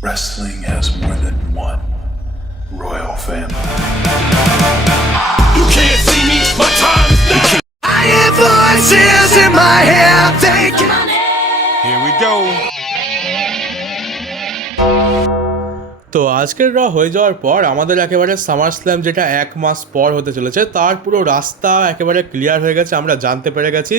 Wrestling has more than one royal family. You can't see me, my time is now. I hear voices in my head thinking. Here we go. তো আজকের র হয়ে যাওয়ার পর আমাদের একেবারে summer slam যেটা এক মাস পর হতে চলেছে তার পুরো রাস্তা একেবারে ক্লিয়ার হয়ে গেছে। আমরা জানতে পেরে গেছি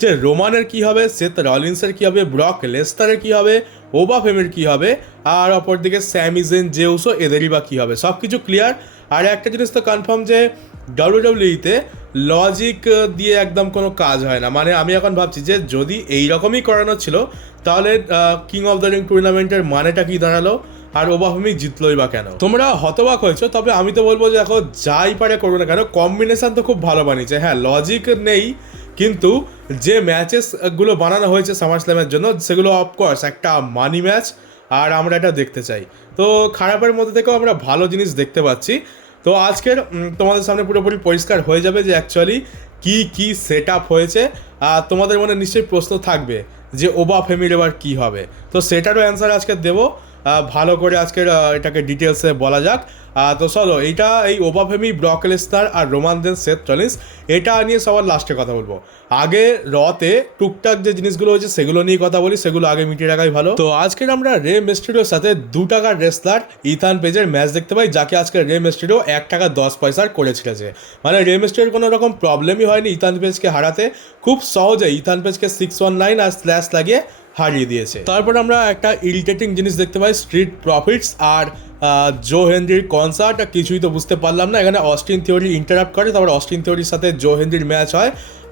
যে রোমানের কী হবে, সেথ রলিন্সের কী হবে, ব্রক লেসনারের কী হবে, ওবা ফেমের কী হবে, আর অপরদিকে স্যামি জেন জেউসো এদেরই বা কী হবে, সব কিছু ক্লিয়ার। আর একটা জিনিস তো কনফার্ম যে ডাব্লিউডাব্লিউইতে লজিক দিয়ে একদম কোনো কাজ হয় না। মানে আমি এখন ভাবছি যে যদি এই রকমই করানো ছিল তাহলে কিং অফ দ্য রিং টুর্নামেন্টের মানেটা কী দাঁড়ালো, আর ওবাফেমি জিতলই বা কেন? তোমরা হতবাক হয়েছো, তবে আমি তো বলবো যে এখন যাই পারে করবো না কেন, কম্বিনেশান তো খুব ভালো বানিয়েছে। হ্যাঁ, লজিক নেই, কিন্তু যে ম্যাচেসগুলো বানানো হয়েছে সামার স্ল্যামের জন্য সেগুলো অফকোর্স একটা মানি ম্যাচ, আর আমরা এটা দেখতে চাই। তো খারাপের মধ্যে থেকেও আমরা ভালো জিনিস দেখতে পাচ্ছি। তো আজকের তোমাদের সামনে পুরোপুরি পরিষ্কার হয়ে যাবে যে অ্যাকচুয়ালি কী সেট আপ হয়েছে। আর তোমাদের মনে নিশ্চয়ই প্রশ্ন থাকবে যে ওবাফেমির এবার কী হবে, তো সেটারও অ্যান্সার আজকে দেবো ভালো করে। আজকের এটাকে ডিটেলসে বলা যাক। তো চলো, এই ওবাফেমি, ব্রক লেসনার আর রোমান রেইন্স, সেথ রলিন্স, এটা নিয়ে সবার লাস্টে কথা বলবো। আগে রতে টুকটাক যে জিনিসগুলো হয়েছে সেগুলো নিয়ে কথা বলি, সেগুলো আগে মিটিয়ে রাখাই ভালো। তো আজকের আমরা রে মিস্টেরিওর সাথে 2 টাকার রেসলার ইথান পেজের ম্যাচ দেখতে পাই, যাকে আজকে রে মিস্টেরিও 1 টাকা 10 পয়সার করে ছেড়েছে। মানে রে মিস্টেরিওর কোনো রকম প্রবলেমই হয়নি ইথান পেজকে হারাতে, খুব সহজে ইথান পেজকে 619 আর স্ল্যাশ লাগিয়ে হারিয়ে দিয়েছে। তারপর আমরা একটা ইরিটেটিং জিনিস দেখতে পাই, স্ট্রিট প্রফিটস আর জো হেনরির কনসার্ট। কিছুই তো বুঝতে পারলাম না। এখানে অস্টিন থিওরি ইন্টারাপ্ট করে, তারপর অস্টিন থিওরির সাথে জো হেনরির ম্যাচ হয়,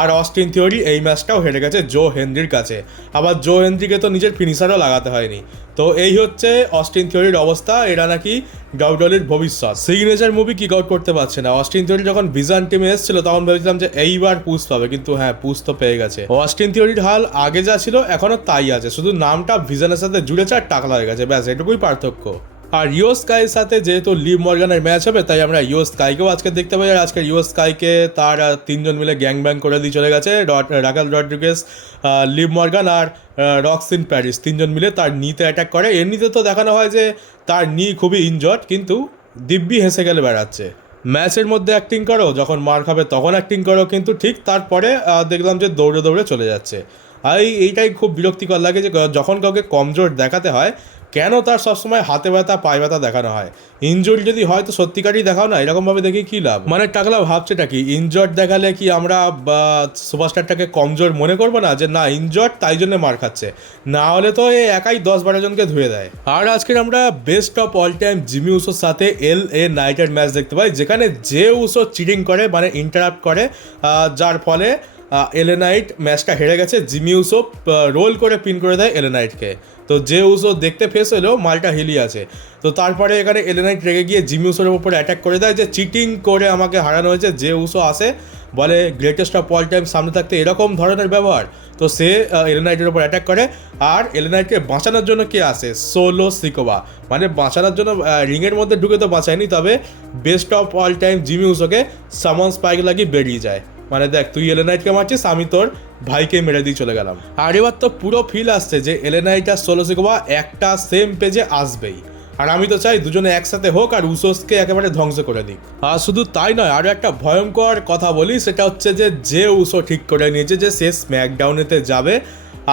আর অস্টিন থিওরি এই ম্যাচটাও হেরে গেছে জো হেনরির কাছে। আবার জো হেনরিকে তো নিজের ফিনিশারও লাগাতে হয়নি। তো এই হচ্ছে অস্টিন থিওরির অবস্থা। এরা নাকি ডাব্লিউডাব্লিউইর ভবিষ্যৎ। সিগনেচার মুভি কিক আউট করতে পারছে না। অস্টিন থিওরি যখন ভিজান টিমে এসেছিল তখন ভেবেছিলাম যে এইবার পুশ পাবে, কিন্তু হ্যাঁ, পুশ তো পেয়ে গেছে। অস্টিন থিওরির হাল আগে যা ছিল এখনও তাই আছে, শুধু নামটা ভিজানের সাথে জুড়েছে আর টাকলা হয়ে গেছে, ব্যাস এটুকুই পার্থক্য। আর ইও স্কাইয়ের সাথে যেহেতু লিভ মর্গানের ম্যাচ হবে, তাই আমরা ইও স্কাইকেও আজকে দেখতে পাই। আর আজকে ইও স্কাইকে তার 3 জন মিলে গ্যাং ব্যাং করে দিয়ে চলে গেছে। রাকাল রড্রিগেজ, লিভ মর্গান আর রক্সিন প্যারিস 3 জন মিলে তার নিতে অ্যাটাক করে। এমনিতে তো দেখানো হয় যে তার নি খুবই ইনজর্ড, কিন্তু দিব্যি হেসে গেলে বেড়াচ্ছে। ম্যাচের মধ্যে অ্যাক্টিং করো, যখন মার খাবে তখন অ্যাক্টিং করো, কিন্তু ঠিক তারপরে দেখলাম যে দৌড়ে দৌড়ে চলে যাচ্ছে। আর এইটাই খুব বিরক্তিকর লাগে যে যখন কাউকে কমজোর দেখাতে হয় কেন তার সবসময় হাতে ব্যথা পায়ে ব্যথা দেখানো হয়। ইনজুরি যদি হয় তো সত্যিকারই দেখাও না, এরকমভাবে দেখে কী লাভ? মানে টাকলা ভাবছেটা কি, ইনজর্ড দেখালে কি আমরা সুপারস্টারটাকে কমজোর মনে করবো না, যে না ইনজর্ড তাই জন্য মার খাচ্ছে? না হলে তো এ একাই 10-12 জনকে ধুয়ে দেয়। আর আজকের আমরা best of all time Jimmy উসোর সাথে LA নাইটের ম্যাচ দেখতে পাই, যেখানে যে উসো চিটিং করে, মানে ইন্টারাপ্ট করে, যার ফলে LA নাইট ম্যাচটা হেরে গেছে। জিমি উসো রোল করে পিন করে দেয় LA নাইটকে। তো যে উসো দেখতে ফেস হলেও মালটা হিলি আছে। তো তারপরে এখানে LA নাইট রেগে গিয়ে জিমি উসোর উপরে অ্যাটাক করে দেয় যে চিটিং করে আমাকে হারানো হয়েছে। যে উসো আসে বলে গ্রেটেস্ট অফ অল টাইম সামনে থাকতে এরকম ধরনের ব্যবহার, তো সে LA নাইটের উপর অ্যাটাক করে। আর LA নাইটকে বাঁচানোর জন্য কে আসে? Solo Sikoa. মানে বাঁচানোর জন্য রিংয়ের মধ্যে ঢুকে তো বাঁচায়নি, তবে best of all time Jimmy উসোকে সামন স্পাইক লাগিয়ে বেরিয়ে যায়। মানে দেখ, তুই LA নাইটকে মারছিস, আমি তোর ভাইকে মেরে দিয়ে চলে গেলাম। আর এবার তো পুরো ফিল আসছে যে LA নাইট আর সোলো সিকোবা একটা সেম পেজে আসবেই। আর আমি তো চাই দুজনে একসাথে হোক আর উসোসকে একেবারে ধ্বংস করে দিক। আর শুধু তাই নয়, আরও একটা ভয়ঙ্কর কথা বলি, সেটা হচ্ছে যে উসো ঠিক করে নিয়েছে যে সে স্ম্যাকডাউনেতে যাবে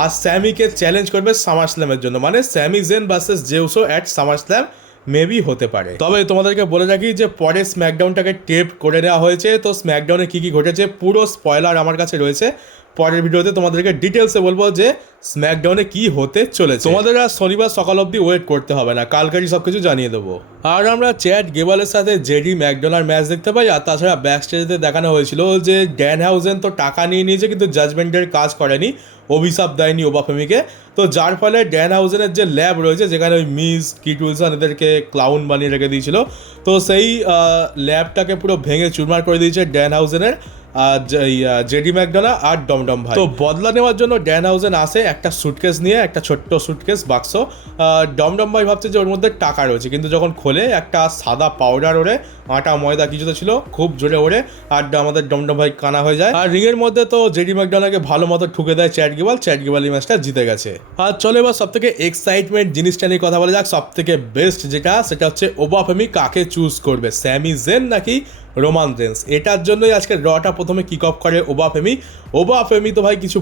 আর স্যামিকে চ্যালেঞ্জ করবে সামার স্ল্যামের জন্য। মানে স্যামি gen versus J Uso at summer slam maybe হতে পারে। তবে তোমাদেরকে বলে রাখি যে পরে স্ম্যাকডাউনটাকে টেপ করে নেওয়া হয়েছে, তো স্ম্যাকডাউনে কী কী ঘটেছে পুরো স্পয়লার আমার কাছে রয়েছে। পরের ভিডিওতে তোমাদেরকে ডিটেলসে বলবো যে স্ম্যাকডাউনে কি হতে চলেছে। তোমাদের আর শনিবার সকাল অবধি ওয়েট করতে হবে না, কালকেরই সব কিছু জানিয়ে দেবো। আর আমরা চ্যাট গেবলের সাথে জেডি ম্যাকডোনাল্ড ম্যাচ দেখতে পাই। আর তাছাড়া ব্যাক স্টেজে দেখানো হয়েছিল যে ড্যান হাউজেন তো টাকা নিয়ে নিয়েছে, কিন্তু জাজমেন্টের কাজ করেনি, অভিশাপ দেয়নি ওবাফেমিকে। তো যার ফলে ড্যান হাউজেনের যে ল্যাব রয়েছে, যেখানে ওই মিস কিট উইলসন এদেরকে ক্লাউন বানিয়ে রেখে দিয়েছিল, তো সেই ল্যাবটাকে পুরো ভেঙে চুরমার করে দিয়েছে ড্যান হাউজেনের। জেডি ম্যাকডোনা আর ডমডম ভাই। তো বদলা নেওয়ার জন্য ড্যান হাউজেন আসে একটা সুটকেস নিয়ে, একটা ছোট্ট সুটকেস বাক্স। ডমডম ভাই ভাবছে যে ওর মধ্যে টাকা রয়েছে, কিন্তু যখন খোলে একটা সাদা পাউডার ওরে, আটা ময়দা কিছু তো ছিল, খুব জোরে ওরে, আর আমাদের ডমডম ভাই কানা হয়ে যায়। আর রিংয়ের মধ্যে তো জেডি ম্যাকডোনাকে ভালো মতো ঠুকে দেয় চ্যাট গেবাল এই ম্যাচটা জিতে গেছে। আর চলে এবার সব থেকে এক্সাইটমেন্ট জিনিসটা নিয়ে কথা বলা যাক। সব থেকে বেস্ট যেটা, সেটা হচ্ছে ওবাফেমি কাকে চুজ করবে, স্যামি জেন নাকি রোমান রেন্স। এটার জন্যই আজকে রটা প্রথমে কিক অফ করে ওবাফেমি তো ভাই কিছু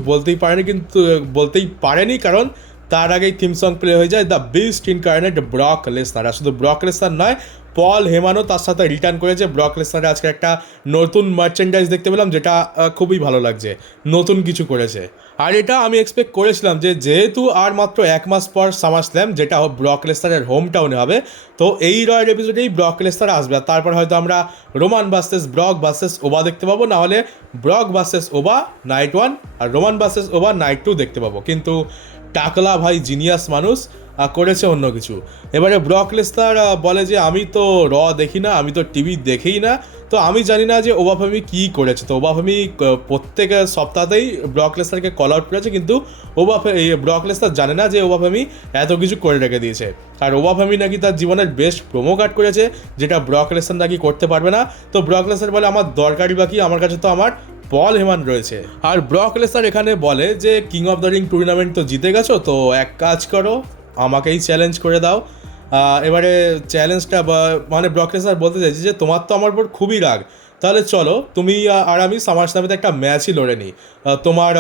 বলতেই পারেনি, কারণ তার আগেই থিম সং প্লে হয়ে যায় the beast incarnate Brock Lesnar. আর শুধু ব্রক লেসনার নয়, পল হেমানও তার সাথে রিটার্ন করেছে। ব্রক লেসনারের আজকে একটা নতুন মার্চেন্ডাইজ দেখতে পেলাম, যেটা খুবই ভালো লাগছে, নতুন কিছু করেছে। আর এটা আমি এক্সপেক্ট করেছিলাম যে যেহেতু আর মাত্র 1 মাস পর সামার স্ল্যাম, যেটা ব্রক লেসনারের হোম টাউনে হবে, তো এই রয়ের এপিসোডেই ব্রক লেসনার আসবে। আর তারপর হয়তো আমরা রোমান ভার্সেস ব্রক ভার্সেস ওবা দেখতে পাবো, নাহলে ব্রক ভার্সেস ওবা নাইট 1 আর রোমান ভার্সেস ওবা নাইট 2 দেখতে পাবো। কিন্তু টাকলা ভাই জিনিয়াস মানুষ, করেছে অন্য কিছু। এবারে ব্রক লেসনার বলে যে আমি তো র দেখি না, আমি তো টিভি দেখেই না, তো আমি জানি না যে ওবাফেমি কী করেছে। তো ওবাফেমি প্রত্যেক সপ্তাহতেই ব্রক লেসনারকে কল আউট করেছে, কিন্তু ব্রক লেসনার জানে না যে ওবাফেমি এত কিছু করে রেখে দিয়েছে। আর ওবাফেমি নাকি তার জীবনের বেস্ট প্রোমো কার্ড করেছে, যেটা ব্রক লেসনার নাকি করতে পারবে না। তো ব্রক লেসনার বলে আমার দরকারি বাকি, আমার কাছে তো আমার পল হেমান রয়েছে। আর ব্রক লেসনার এখানে বলে যে king of the ring tournament তো জিতে গেছো, তো এক কাজ করো, আমাকেই চ্যালেঞ্জ করে দাও। এবারে চ্যালেঞ্জটা মানে ব্রক লেসনার বলতে চাইছে যে তোমার তো আমার উপর খুবই রাগ, তাহলে চলো তুমি আর আমি সামার স্ল্যামেতে একটা ম্যাচই লড়ে নিই, তোমার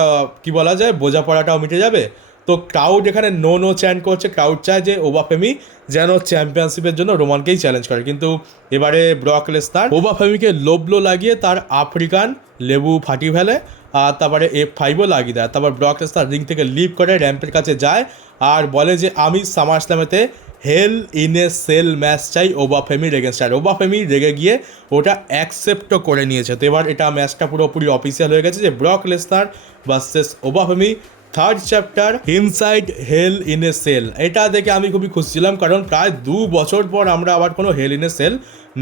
কি বলা যায় বোঝাপড়াটাও মিটে যাবে। তো ক্রাউড এখানে নো চ্যান্ট করছে, ক্রাউড চায় যে ওবাফেমি যেন চ্যাম্পিয়নশিপের জন্য রোমানকেই চ্যালেঞ্জ করে। কিন্তু এবারে ব্রক লেসনার ওবাফেমিকে লোবলো লাগিয়ে তার আফ্রিকান লেবু ফাটিয়ে ফেলে, আর তারপরে F5ও লাগিয়ে দেয়। তারপর ব্রক লেসনার রিং থেকে লিভ করে র্যাম্পের কাছে যায় আর বলে যে আমি সামার স্ল্যামেতে hell in a cell match চাই ওবাফেমির এগেনস্ট। আর ওবাফেমি রেগে গিয়ে ওটা অ্যাকসেপ্টও করে নিয়েছে। তো এবার এটা ম্যাচটা পুরোপুরি অফিসিয়াল হয়ে গেছে যে Brock Lesnar versus Obafemi, third chapter inside Hell in a Cell. এটা দেখে আমি খুবই খুশি ছিলাম, কারণ প্রায় 2 বছর পর আমরা আবার কোনো হেল ইন এ সেল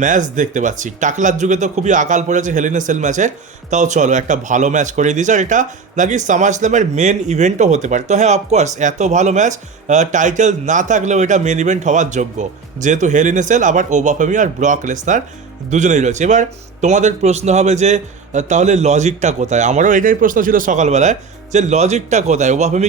ম্যাচ দেখতে পাচ্ছি। টাকলার যুগে তো খুবই আকাল পড়েছে হেল ইন এ সেল ম্যাচের, তাও চলো একটা ভালো ম্যাচ করে দিয়েছে। আর এটা নাকি সামার স্ল্যামের মেন ইভেন্টও হতে পারে। তো হ্যাঁ, অফকোর্স এত ভালো ম্যাচ টাইটেল না থাকলেও এটা মেন ইভেন্ট হওয়ার যোগ্য, যেহেতু হেল ইন এ সেল আবার ওবাফেমি আর ব্রক লেসনার দুজনেই রয়েছে। এবার তোমাদের প্রশ্ন হবে যে তাহলে লজিকটা কোথায়? আমারও এটাই প্রশ্ন ছিল সকালবেলায় যে লজিকটা কোথায়। Obafemi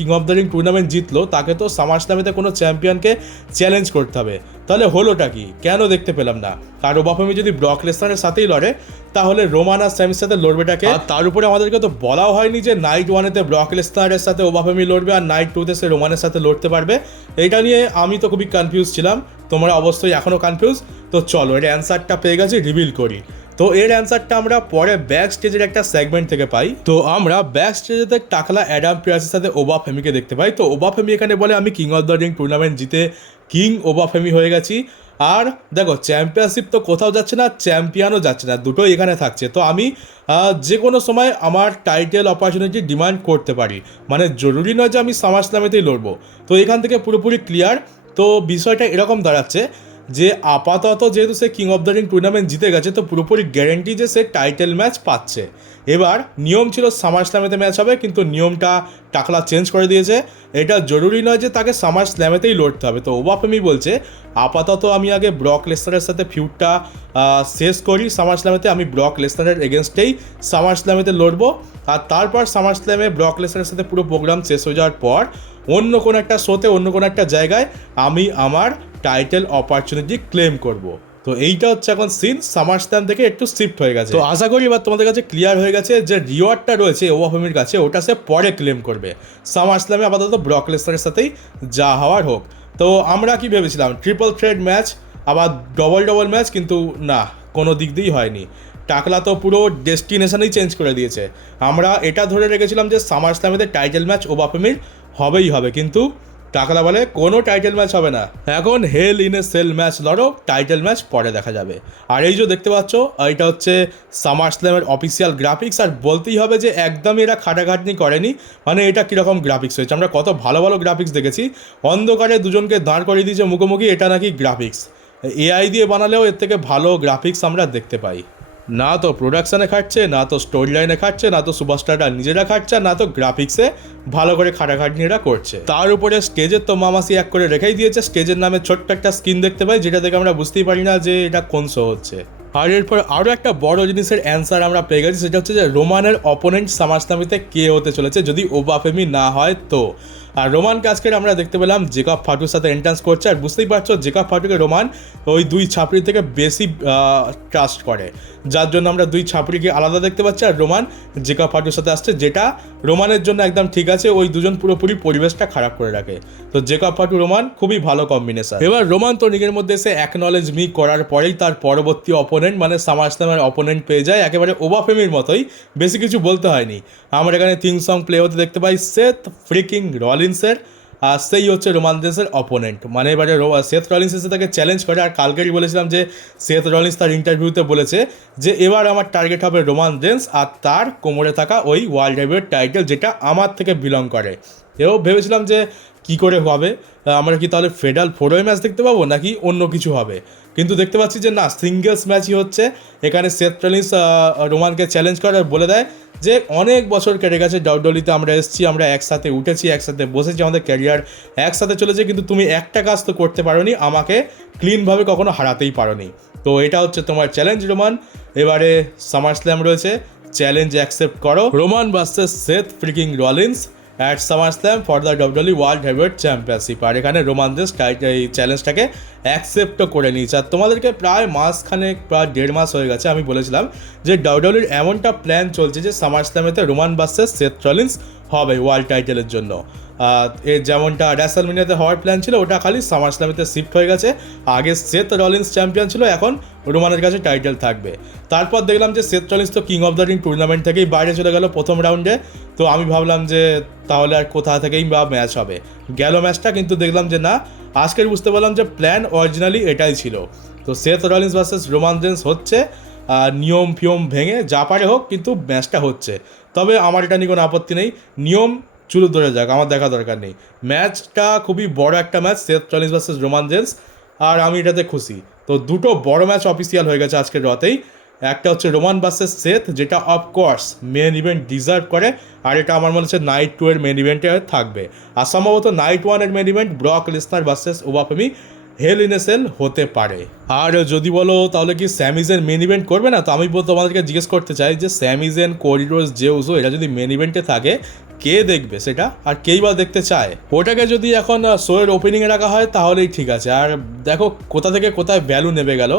king of the ring tournament জিতলো, তাকে তো সামার স্ল্যামেতে কোনো চ্যাম্পিয়নকে চ্যালেঞ্জ করতে হবে, তাহলে হলোটা কি, কেন দেখতে পেলাম না? আর ওবাফেমি যদি ব্রক লেসনারের সাথেই লড়ে, তাহলে রোমান আর স্যামির সাথে লড়বেটাকে? আর তার উপরে আমাদেরকে তো বলাও হয়নি যে নাইট 1-এতে ব্রক লেসনারের সাথে ওবাফেমি লড়বে আর নাইট 2-তে সে রোমানের সাথে লড়তে পারবে। এইটা নিয়ে আমি তো খুবই কনফিউজ ছিলাম, তোমরা অবশ্যই এখনও কনফিউজ। তো চলো এর অ্যান্সারটা পেয়ে গেছি, রিভিল করি। তো এর অ্যান্সারটা আমরা পরে ব্যাক স্টেজের একটা সেগমেন্ট থেকে পাই। তো আমরা ব্যাক স্টেজেতে টাকলা অ্যাডাম পিয়ার্সের সাথে ওবাফেমিকে দেখতে পাই। তো ওবাফেমি এখানে বলে আমি king of the ring tournament জিতে কিং ওবাফেমি হয়ে গেছি। আর দেখো চ্যাম্পিয়নশিপ তো কোথাও যাচ্ছে না, চ্যাম্পিয়নও যাচ্ছে না, দুটোই এখানে থাকছে। তো আমি যে কোনো সময় আমার টাইটেল অপরচুনিটি ডিমান্ড করতে পারি, মানে জরুরি নয় যে আমি সামার স্ল্যামেতেই লড়বো। তো এখান থেকে পুরোপুরি ক্লিয়ার। তো বিষয়টা এরকম দাঁড়াচ্ছে যে আপাতত যেহেতু সে king of the ring tournament জিতে গেছে, তো পুরোপুরি গ্যারেন্টি যে সে টাইটেল ম্যাচ পাচ্ছে। এবার নিয়ম ছিল সামার স্ল্যামেতে ম্যাচ হবে, কিন্তু নিয়মটা টাকলা চেঞ্জ করে দিয়েছে। এটা জরুরি নয় যে তাকে সামার স্ল্যামেতেই লড়তে হবে। তো ওবাফেমি বলছে আপাতত আমি আগে ব্রক লেসনারের সাথে ফিউডটা শেষ করি সামার স্ল্যামেতে, আমি ব্রক লেসনারের এগেনস্টেই সামার স্ল্যামেতে লড়বো। আর তারপর সামার স্ল্যামে ব্রক লেসনারের সাথে পুরো প্রোগ্রাম শেষ হয়ে যাওয়ার পর অন্য কোনো একটা শোতে, অন্য কোনো একটা জায়গায় আমি আমার টাইটেল অপরচুনিটি ক্লেম করব। তো এইটা হচ্ছে এখন সিন সামার স্ল্যাম থেকে একটু শিফট হয়ে গেছে। তো আশা করি এবার তোমাদের কাছে ক্লিয়ার হয়ে গেছে যে রিওয়ার্ডটা রয়েছে ওবাফেমির কাছে, ওটা সে পরে ক্লেম করবে। সামার স্ল্যামে আপাতত ব্রক লেসনারের সাথেই যা হওয়ার হোক। তো আমরা কি ভেবেছিলাম ট্রিপল থ্রেড ম্যাচ, আবার ডবল ম্যাচ, কিন্তু না, কোনো দিক দিয়েই হয়নি। টাকলা তো পুরো ডেস্টিনেশনেই চেঞ্জ করে দিয়েছে। আমরা এটা ধরে রেখেছিলাম যে সামার স্ল্যামেতে টাইটেল ম্যাচ ওবাফেমির হবেই হবে, কিন্তু টাকলা বলে কোনো টাইটেল ম্যাচ হবে না, এখন hell in a cell match লড়ো, টাইটেল ম্যাচ পরে দেখা যাবে। আর এই যে দেখতে পাচ্ছ, এটা হচ্ছে সামার স্ল্যামের অফিসিয়াল গ্রাফিক্স। আর বলতেই হবে যে একদমই এরা খাটাখাটনি করেনি, মানে এটা কীরকম গ্রাফিক্স হয়েছে। আমরা কত ভালো ভালো গ্রাফিক্স দেখেছি, অন্ধকারে দুজনকে দাঁড় করিয়ে দিয়েছে মুখোমুখি, এটা নাকি গ্রাফিক্স এআই দিয়ে বানালেও এর থেকে ভালো গ্রাফিক্স আমরা দেখতে পাই। না তো প্রোডাকশানে খাটছে, না তো স্টোরি লাইনে খাটছে, না তো সুপারস্টাররা নিজেরা খাটছে, না তো গ্রাফিক্সে ভালো করে খাটাখাটনিরা করছে। তার উপরে স্টেজের তো মামাসি এক করে রেখেই দিয়েছে, স্টেজের নামে ছোট্ট একটা স্ক্রিন দেখতে পাই যেটা দেখে আমরা বুঝতেই পারি না যে এটা কোন শো হচ্ছে। আর এরপর আরও একটা বড় জিনিসের অ্যান্সার আমরা পেয়ে গেছি, সেটা হচ্ছে যে রোমানের অপোনেন্ট সামারস্ল্যামিতে কে হতে চলেছে যদি ওবাফেমি না হয় তো। আর রোমানকে আজকে আমরা দেখতে পেলাম জেকব ফাটুর সাথে এন্ট্রান্স করছে, আর বুঝতেই পারছো জেকব ফাটুকে রোমান ওই দুই ছাপড়ি থেকে বেশি ট্রাস্ট করে, যার জন্য আমরা দুই ছাপড়িকে আলাদা দেখতে পাচ্ছি। আর রোমান জেকব ফাটুর সাথে আসছে, যেটা রোমানের জন্য একদম ঠিক আছে, ওই দুজন পুরোপুরি পরিবেশটা খারাপ করে রাখে। তো জেকব ফাটু রোমান খুবই ভালো কম্বিনেশন। এবার রোমান তো নিজের মধ্যে এসে অ্যাকনলেজ মি করার পরেই তার পরবর্তী অপোনেন্ট মানে সামারস্ল্যামের অপোনেন্ট পেয়ে যায়, একেবারে ওবাফেমির মতোই, বেশি কিছু বলতে হয়নি। আমরা এখানে থিম সং প্লে হতে দেখতে পাই সেথ ফ্রিকিং রলিন্সের, আর সেই হচ্ছে রোমান রেন্সের অপোনেন্ট। মানে এবারে সেথ রলিন্স এসে তাকে চ্যালেঞ্জ করে, আর কালকেরই বলেছিলাম যে সেথ রলিন্স তার ইন্টারভিউতে বলেছে যে এবার আমার টার্গেট হবে রোমান রেন্স আর তার কোমরে থাকা ওই ওয়ার্ল্ড হেভিওয়েট টাইটেল যেটা আমার থেকে বিলং করে। এও ভেবেছিলাম যে কি করে হবে, আমরা কি তাহলে ফেডাল 4-ওয়ে ম্যাচ দেখতে পাবো নাকি অন্য কিছু হবে, কিন্তু দেখতে পাচ্ছি যে না, সিঙ্গেলস ম্যাচই হচ্ছে। এখানে সেথ রলিন্স রোমানকে চ্যালেঞ্জ করে আর বলে দেয় যে অনেক বছর কেটে গেছে, ডাব্লিউডব্লিউইতে আমরা এসেছি, আমরা একসাথে উঠেছি, একসাথে বসেছি, আমাদের ক্যারিয়ার একসাথে চলেছে, কিন্তু তুমি একটা কাজ তো করতে পারোনি, আমাকে ক্লিনভাবে কখনো হারাতেই পারোনি। তো এটা হচ্ছে তোমার চ্যালেঞ্জ রোমান। এবারে সামারস্ল্যাম রয়েছে, চ্যালেঞ্জ অ্যাকসেপ্ট করো, Roman versus Seth freaking Rollins at SummerSlam for the WWE world heavyweight championship. আর এখানে রোমান রেন্স এই চ্যালেঞ্জটাকে অ্যাকসেপ্টও করে নিয়েছে। আর তোমাদেরকে প্রায় মাসখানেক, প্রায় 1.5 মাস হয়ে গেছে আমি বলেছিলাম যে ডাব্লিউডব্লিউইর এমনটা প্ল্যান চলছে যে সামারস্ল্যামেতে রোমান ভার্সেস সেথ রলিন্স হবে ওয়ার্ল্ড টাইটেলের জন্য। এর যেমনটা রেসলম্যানিয়াতে হওয়ার প্ল্যান ছিল, ওটা খালি সামারস্ল্যামেতে শিফট হয়ে গেছে। আগে সেথ রলিন্স চ্যাম্পিয়ন ছিল, এখন রোমানের কাছে টাইটেল থাকবে। তারপর দেখলাম যে সেথ রলিন্স তো king of the ring tournament থেকেই বাইরে চলে গেল প্রথম রাউন্ডে। তো আমি ভাবলাম যে তাহলে আর কোথা থেকেই বা ম্যাচ হবে, গেল ম্যাচটা, কিন্তু দেখলাম যে না, আজকের বুঝতে পারলাম যে প্ল্যান অরিজিনালি এটাই ছিল। তো Seth Rollins versus Roman Reigns হচ্ছে, নিয়ম ফিয়ম ভেঙে যা পারে হোক, কিন্তু ম্যাচটা হচ্ছে। তবে আমার এটা নিয়ে কোনো আপত্তি নেই, নিয়ম চুলো ধরে যাক, আমার দেখা দরকার নেই। ম্যাচটা খুবই বড় একটা match, Seth Rollins versus Roman Reigns, আর আমি এটাতে খুশি। তো দুটো বড় ম্যাচ অফিসিয়াল হয়ে গেছে আজকের রাতেই। একটা হচ্ছে রোমান ভার্সেস সেথ, যেটা অফকোর্স মেন ইভেন্ট ডিজার্ভ করে, আর এটা আমার মনে হচ্ছে নাইট 2 এর মেন ইভেন্টে থাকবে। আর সম্ভবত নাইট 1 এর main event Brock Lesnar versus Obafemi Hell in a Cell হতে পারে। আর যদি বলো তাহলে কি স্যামিজেন মেন ইভেন্ট করবে না, তো আমি তোমাদেরকে জিজ্ঞেস করতে চাই যে স্যামিজেন, কোডি রোডস, জেউসো এরা যদি মেন ইভেন্টে থাকে, কে দেখবে সেটা, আর কেই বা দেখতে চায়? ওটাকে যদি এখন শোয়ের ওপেনিংয়ে রাখা হয় তাহলেই ঠিক আছে। আর দেখো কোথা থেকে কোথায় ভ্যালু নেমে গেল,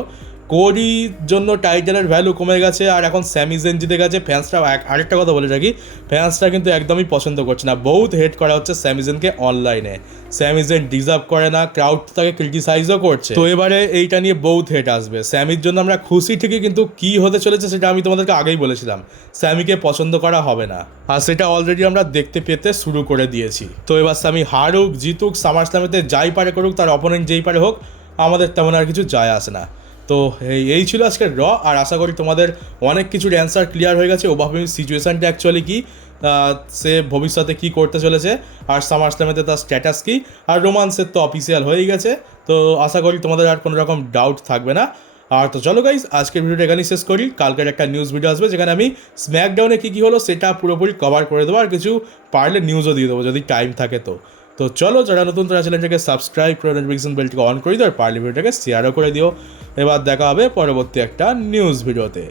কোডির জন্য টাইটেলের ভ্যালু কমে গেছে, আর এখন স্যামিজেন জিতে গেছে। ফ্যান্সরা, আরেকটা কথা বলে রাখি, ফ্যান্সরা কিন্তু একদমই পছন্দ করছে না, বহুত হেট করা হচ্ছে স্যামিজেনকে অনলাইনে। স্যামিজেন ডিজার্ভ করে না, ক্রাউড তাকে ক্রিটিসাইজও করছে। তো এবারে এইটা নিয়ে বহুত হেট আসবে। স্যামির জন্য আমরা খুশি ঠিকই, কিন্তু কি হতে চলেছে সেটা আমি তোমাদেরকে আগেই বলেছিলাম, স্যামিকে পছন্দ করা হবে না, আর সেটা অলরেডি আমরা দেখতে পেতে শুরু করে দিয়েছি। তো এবার স্যামি হারুক জিতুক, সামারস্ল্যামেতে যাই পারে করুক, তার অপোনেন্ট যেই পারে হোক, আমাদের তেমন আর কিছু যায় আসে না। তো এই ছিল আজকের র, আর আশা করি তোমাদের অনেক কিছুর অ্যান্সার ক্লিয়ার হয়ে গেছে। ওবাফেমির সিচুয়েশানটা অ্যাকচুয়ালি কী, সে ভবিষ্যতে কী করতে চলেছে, আর সামারস্ল্যামেতে তার স্ট্যাটাস কী, আর রোমান্সের তো অফিসিয়াল হয়েই গেছে। তো আশা করি তোমাদের আর কোনো রকম ডাউট থাকবে না। আর তো চলো গাইজ, আজকের ভিডিওটা এখানেই শেষ করি। কালকের একটা নিউজ ভিডিও আসবে যেখানে আমি স্ম্যাকডাউনে কী কী হলো সেটা পুরোপুরি কভার করে দেবো, আর কিছু পারলে নিউজও দিয়ে দেবো যদি টাইম থাকে। তো চলো, যারা নতুন তারা চ্যানেলটাকে সাবস্ক্রাইব করে নোটিফিকেশন বেলটিকে অন করে দিও, আর পারলে ভিডিওটাকে শেয়ারও করে দিও। এবার দেখা হবে পরবর্তী একটা নিউজ ভিডিওতে।